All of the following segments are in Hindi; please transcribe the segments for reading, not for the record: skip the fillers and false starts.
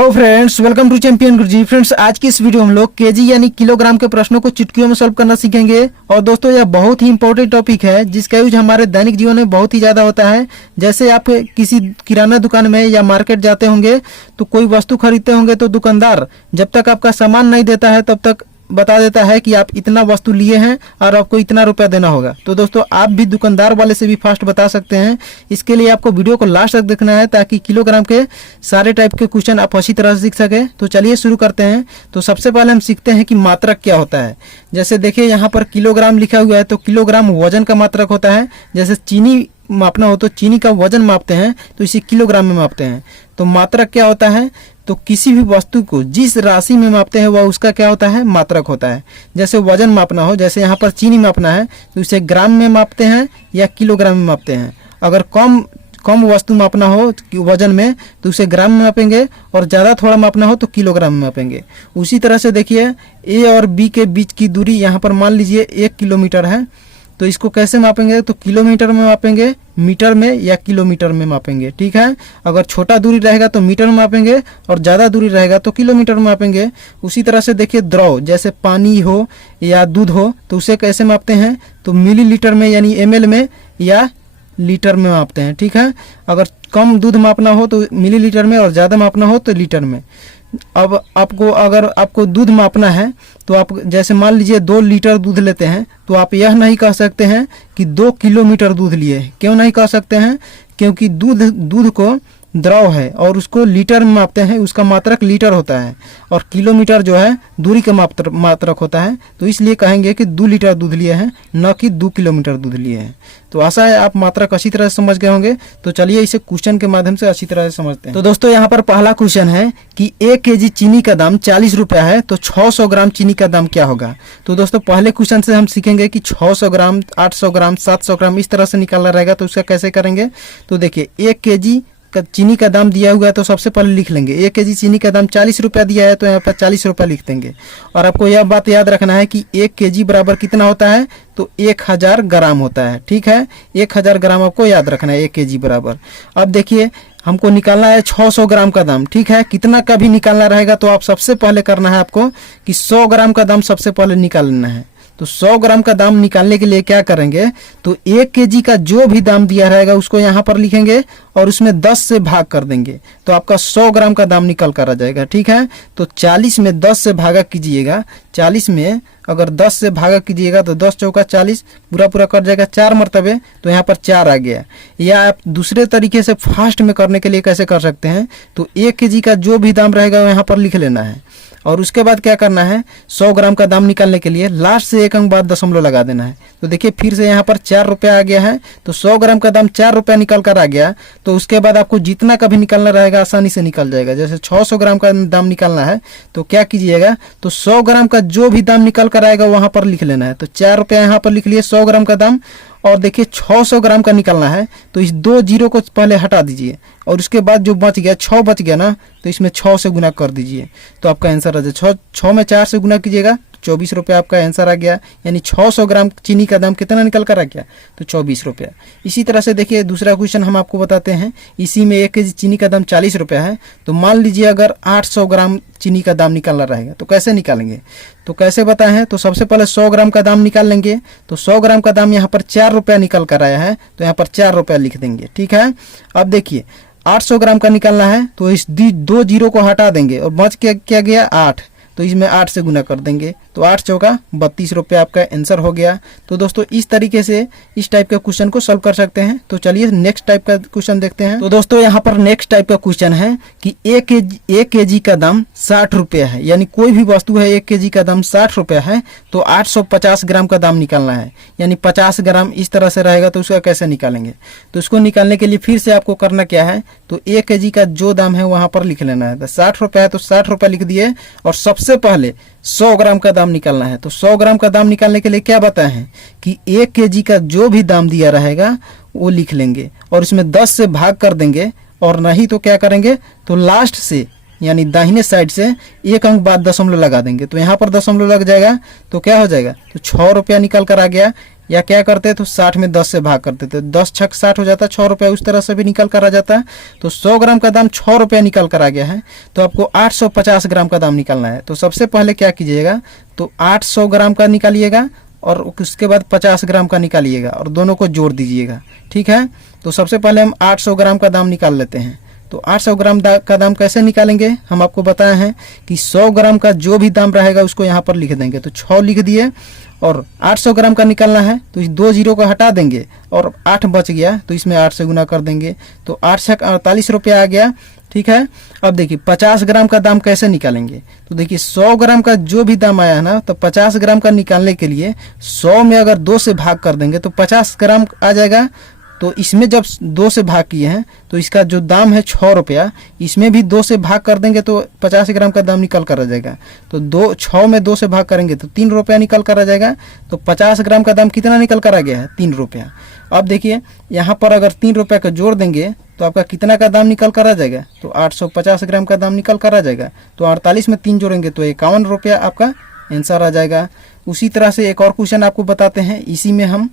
Hello friends, welcome to champion Guruji. Friends, आज की इस वीडियो में हम लोग केजी यानी किलोग्राम के प्रश्नों को चुटकियों में सॉल्व करना सीखेंगे। और दोस्तों, यह बहुत ही इंपॉर्टेंट टॉपिक है जिसका यूज हमारे दैनिक जीवन में बहुत ही ज़्यादा होता है। जैसे आप किसी किराना दुकान में या मार्केट जाते होंगे तो कोई वस्तु खरीदते होंगे तो दुकानदार जब तक आपका सामान नहीं देता है तब तक बता देता है कि आप इतना वस्तु लिए हैं और आपको इतना रुपया देना होगा। तो दोस्तों, आप भी दुकानदार वाले से भी फास्ट बता सकते हैं। इसके लिए आपको वीडियो को लास्ट तक देखना है ताकि किलोग्राम के सारे टाइप के क्वेश्चन आप अच्छी तरह से सीख सके। तो चलिए शुरू करते हैं। तो सबसे पहले हम सीखते हैं कि मात्रक क्या होता है। जैसे देखिए, यहाँ पर किलोग्राम लिखा हुआ है तो किलोग्राम वजन का मात्रक होता है। जैसे चीनी मापना हो तो चीनी का वजन मापते हैं तो इसे किलोग्राम में मापते हैं। तो मात्रक क्या होता है? तो किसी भी वस्तु को जिस राशि में मापते हैं वह उसका क्या होता है? मात्रक होता है। जैसे वजन मापना हो, जैसे यहाँ पर चीनी मापना है तो इसे ग्राम में मापते हैं या किलोग्राम में मापते हैं। अगर कम वस्तु मापना हो वजन में तो उसे ग्राम में मापेंगे और ज़्यादा थोड़ा मापना हो तो किलोग्राम में मापेंगे। उसी तरह से देखिए, ए और बी के बीच की दूरी यहाँ पर मान लीजिए 1 किलोमीटर है। तो इसको कैसे मापेंगे? तो किलोमीटर में मापेंगे, मीटर में या किलोमीटर में मापेंगे। ठीक है, अगर छोटा दूरी रहेगा तो मीटर में मापेंगे और ज़्यादा दूरी रहेगा तो किलोमीटर में मापेंगे। उसी तरह से देखिए, द्रव जैसे पानी हो या दूध हो तो उसे कैसे मापते हैं? तो मिलीलीटर में यानी ml में या लीटर में मापते हैं। ठीक है, अगर कम दूध मापना हो तो मिलीलीटर में और ज़्यादा मापना हो तो लीटर में। अब अगर आपको दूध मापना है तो आप जैसे मान लीजिए 2 लीटर दूध लेते हैं तो आप यह नहीं कह सकते हैं कि 2 किलोमीटर दूध लिए। क्यों नहीं कह सकते हैं? क्योंकि दूध को द्रव है और उसको लीटर में मापते हैं, उसका मात्रक लीटर होता है और किलोमीटर जो है दूरी का मात्रक होता है। तो इसलिए कहेंगे कि 2 लीटर दूध लिए हैं, न कि 2 किलोमीटर दूध लिए हैं। तो आशा है आप मात्रक अच्छी तरह से समझ गए होंगे। तो चलिए इसे क्वेश्चन के माध्यम से अच्छी तरह से समझते हैं। तो दोस्तों, यहाँ पर पहला क्वेश्चन है कि 1 केजी चीनी का दाम 40 रुपया है तो 600 ग्राम चीनी का दाम क्या होगा? तो दोस्तों, पहले क्वेश्चन से हम सीखेंगे कि 600 ग्राम, 800 ग्राम, 700 ग्राम इस तरह से निकालना रहेगा। तो उसका कैसे करेंगे? तो देखिए, 1 केजी चीनी का दाम दिया हुआ है तो सबसे पहले लिख लेंगे 1 केजी चीनी का दाम 40 रुपया दिया है तो यहाँ पर 40 रुपया लिख देंगे। और आपको यह बात याद रखना है कि 1 केजी बराबर कितना होता है? तो 1000 ग्राम होता है। ठीक है, 1000 ग्राम आपको याद रखना है 1 केजी बराबर। अब देखिए, हमको निकालना है 600 ग्राम का दाम। ठीक है, कितना का भी निकालना रहेगा तो आप सबसे पहले करना है आपको कि 100 ग्राम का दाम सबसे पहले निकालना है। तो 100 ग्राम का दाम निकालने के लिए क्या करेंगे? तो 1 केजी का जो भी दाम दिया रहेगा उसको यहाँ पर लिखेंगे और उसमें 10 से भाग कर देंगे तो आपका 100 ग्राम का दाम निकल कर आ जाएगा। ठीक है, तो 40 में 10 से भागा कीजिएगा। 40 में अगर 10 से भागा कीजिएगा तो 10 चौका 40 पूरा कर जाएगा 4 मरतबे, तो यहाँ पर 4 आ गया। या आप दूसरे तरीके से फास्ट में करने के लिए कैसे कर सकते हैं? तो 1 केजी का जो भी दाम रहेगा यहाँ पर लिख लेना है और उसके बाद क्या करना है? 100 ग्राम का दाम निकालने के लिए लास्ट से 1 अंक बाद दशमलव लगा देना है। तो देखिए, फिर से यहाँ पर 4 रुपया आ गया है। तो 100 ग्राम का दाम 4 रुपया निकल कर आ गया। तो उसके बाद आपको जितना का भी निकालना रहेगा आसानी से निकल जाएगा। जैसे 600 ग्राम का दाम निकालना है तो क्या कीजिएगा? तो 100 ग्राम का जो भी दाम निकल कर आएगा वहाँ पर लिख लेना है। तो 4 रुपया यहाँ पर लिख लिए 100 ग्राम का दाम। और देखिए, 600 ग्राम का निकलना है तो इस 2 जीरो को पहले हटा दीजिए और उसके बाद जो बच गया 6 बच गया ना, तो इसमें 6 से गुना कर दीजिए तो आपका आंसर आ जाए। 6 में 4 से गुना कीजिएगा 24 रुपया आपका आंसर आ गया। यानी 600 ग्राम चीनी का दाम कितना निकल कर आ गया? तो 24 रुपया। इसी तरह से देखिए, दूसरा क्वेश्चन हम आपको बताते हैं। इसी में 1 केजी चीनी का दाम 40 रुपया है तो मान लीजिए अगर 800 ग्राम चीनी का दाम निकालना रहेगा तो कैसे निकालेंगे? तो कैसे बताएं हैं? तो सबसे पहले 100 ग्राम का दाम निकाल लेंगे। तो 100 ग्राम का दाम यहाँ पर 4 रुपया निकल कर आया है तो यहाँ पर 4 रुपया लिख देंगे। ठीक है, अब देखिए 800 ग्राम का निकालना है तो इस 2 जीरो को हटा देंगे और बच क्या गया? 8, तो इसमें 8 से गुना कर देंगे तो 8 चौका 32 रुपया आपका आंसर हो गया। तो दोस्तों, इस तरीके से इस टाइप का क्वेश्चन को सॉल्व कर सकते हैं। तो चलिए नेक्स्ट टाइप का क्वेश्चन देखते हैं। तो दोस्तों, यहाँ पर नेक्स्ट टाइप का क्वेश्चन है कि 1 केजी का दाम 60 रुपया है। यानी कोई भी वस्तु है 1 केजी का दाम 60 रुपया है तो 850 ग्राम का दाम निकालना है। यानी 50 ग्राम इस तरह से रहेगा तो उसका कैसे निकालेंगे? तो उसको निकालने के लिए फिर से आपको करना क्या है? तो 1 केजी का जो दाम है वहां पर लिख लेना है। तो 60 रुपया है तो 60 रुपया लिख दिए और सबसे पहले 100 ग्राम का दाम निकालना है। तो 100 ग्राम का दाम निकालने के लिए क्या बताए हैं कि 1 केजी का जो भी दाम दिया रहेगा वो लिख लेंगे और इसमें 10 से भाग कर देंगे और नहीं तो क्या करेंगे? तो लास्ट से यानी दाहिने साइड से 1 अंक बाद दशमलव लगा देंगे तो यहाँ पर दशमलव लग जाएगा तो क्या हो जाएगा? तो 6 रुपया निकल कर आ गया। या क्या करते तो 60 में 10 से भाग करते थे, 10 छक 60 हो जाता, 6 रुपया उस तरह से भी निकल कर आ जाता। तो 100 ग्राम का दाम 6 रुपया निकल कर आ गया है। तो आपको 850 ग्राम का दाम निकालना है। तो सबसे पहले क्या कीजिएगा, तो 800 ग्राम का निकालिएगा और उसके बाद 50 ग्राम का निकालिएगा और दोनों को जोड़ दीजिएगा। ठीक है, तो सबसे पहले हम 800 ग्राम का दाम निकाल लेते हैं। तो 800 ग्राम का दाम कैसे निकालेंगे, हम आपको बताए हैं कि 100 ग्राम का जो भी दाम रहेगा उसको यहाँ पर लिख देंगे। तो 6 लिख दिए और 800 ग्राम का निकालना है, तो इस 2 जीरो को हटा देंगे और 8 बच गया, तो इसमें 8 से गुना कर देंगे। तो 8 से 48 रुपया आ गया। ठीक है, अब देखिए 50 ग्राम का दाम कैसे निकालेंगे। तो देखिए 100 ग्राम का जो भी दाम आया है ना, तो 50 ग्राम का निकालने के लिए 100 में अगर 2 से भाग कर देंगे तो 50 ग्राम आ जाएगा। तो इसमें जब 2 से भाग किए हैं तो इसका जो दाम है 6 रुपया, इसमें भी 2 से भाग कर देंगे तो 50 ग्राम का दाम निकल कर आ जाएगा। तो 6 में 2 से भाग करेंगे तो 3 रुपया निकल कर आ जाएगा। तो 50 ग्राम का दाम कितना निकल कर आ गया है, 3 रुपया। अब देखिए यहाँ पर अगर 3 रुपया का जोड़ देंगे तो आपका कितना का दाम निकल कर आ जाएगा, तो 850 ग्राम का दाम निकल कर आ जाएगा। तो 48 में 3 जोड़ेंगे तो 51 रुपया आपका आंसर आ जाएगा। उसी तरह से एक और क्वेश्चन आपको बताते हैं। इसी में हम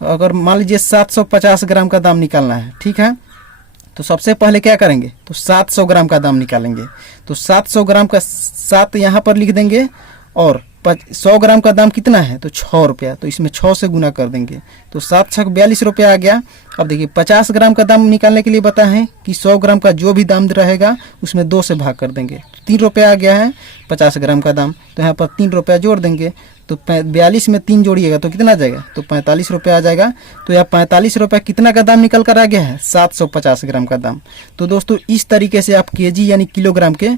अगर मान लीजिए 750 ग्राम का दाम निकालना है, ठीक है, तो सबसे पहले क्या करेंगे, तो 700 ग्राम का दाम निकालेंगे। तो 700 ग्राम का 7 यहाँ पर लिख देंगे और 100 ग्राम का दाम कितना है, तो 6 रुपया, तो इसमें 6 से गुना कर देंगे। तो 7 छक 42 रुपया आ गया। अब देखिए 50 ग्राम का दाम निकालने के लिए बताए हैं कि 100 ग्राम का जो भी दाम रहेगा उसमें 2 से भाग कर देंगे। 3 रुपया आ गया है 50 ग्राम का दाम, तो यहाँ पर 3 रुपया जोड़ देंगे। तो 42 में 3 जोड़िएगा तो कितना आ जाएगा, तो 45 रुपया आ जाएगा। तो यहाँ 45 रुपया कितना का दाम निकल कर आ गया है, 750 ग्राम का दाम। तो दोस्तों इस तरीके से आप केजी यानी किलोग्राम के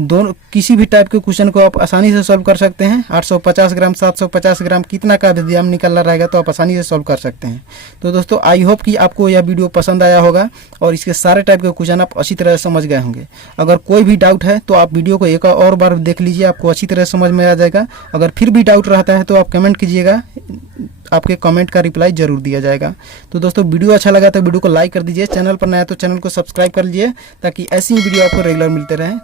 दोनों किसी भी टाइप के क्वेश्चन को आप आसानी से सॉल्व कर सकते हैं। 850 ग्राम 750 ग्राम कितना का दाम निकल रहा रहेगा तो आप आसानी से सॉल्व कर सकते हैं। तो दोस्तों आई होप कि आपको यह वीडियो पसंद आया होगा और इसके सारे टाइप के क्वेश्चन आप अच्छी तरह से समझ गए होंगे। अगर कोई भी डाउट है तो आप वीडियो को एक और बार देख लीजिए, आपको अच्छी तरह समझ में आ जाएगा। अगर फिर भी डाउट रहता है तो आप कमेंट कीजिएगा, आपके कमेंट का रिप्लाई जरूर दिया जाएगा। तो दोस्तों वीडियो अच्छा लगा तो वीडियो को लाइक कर दीजिए, चैनल पर नया तो चैनल को सब्सक्राइब कर लीजिए ताकि ऐसी ही वीडियो आपको रेगुलर मिलते रहें।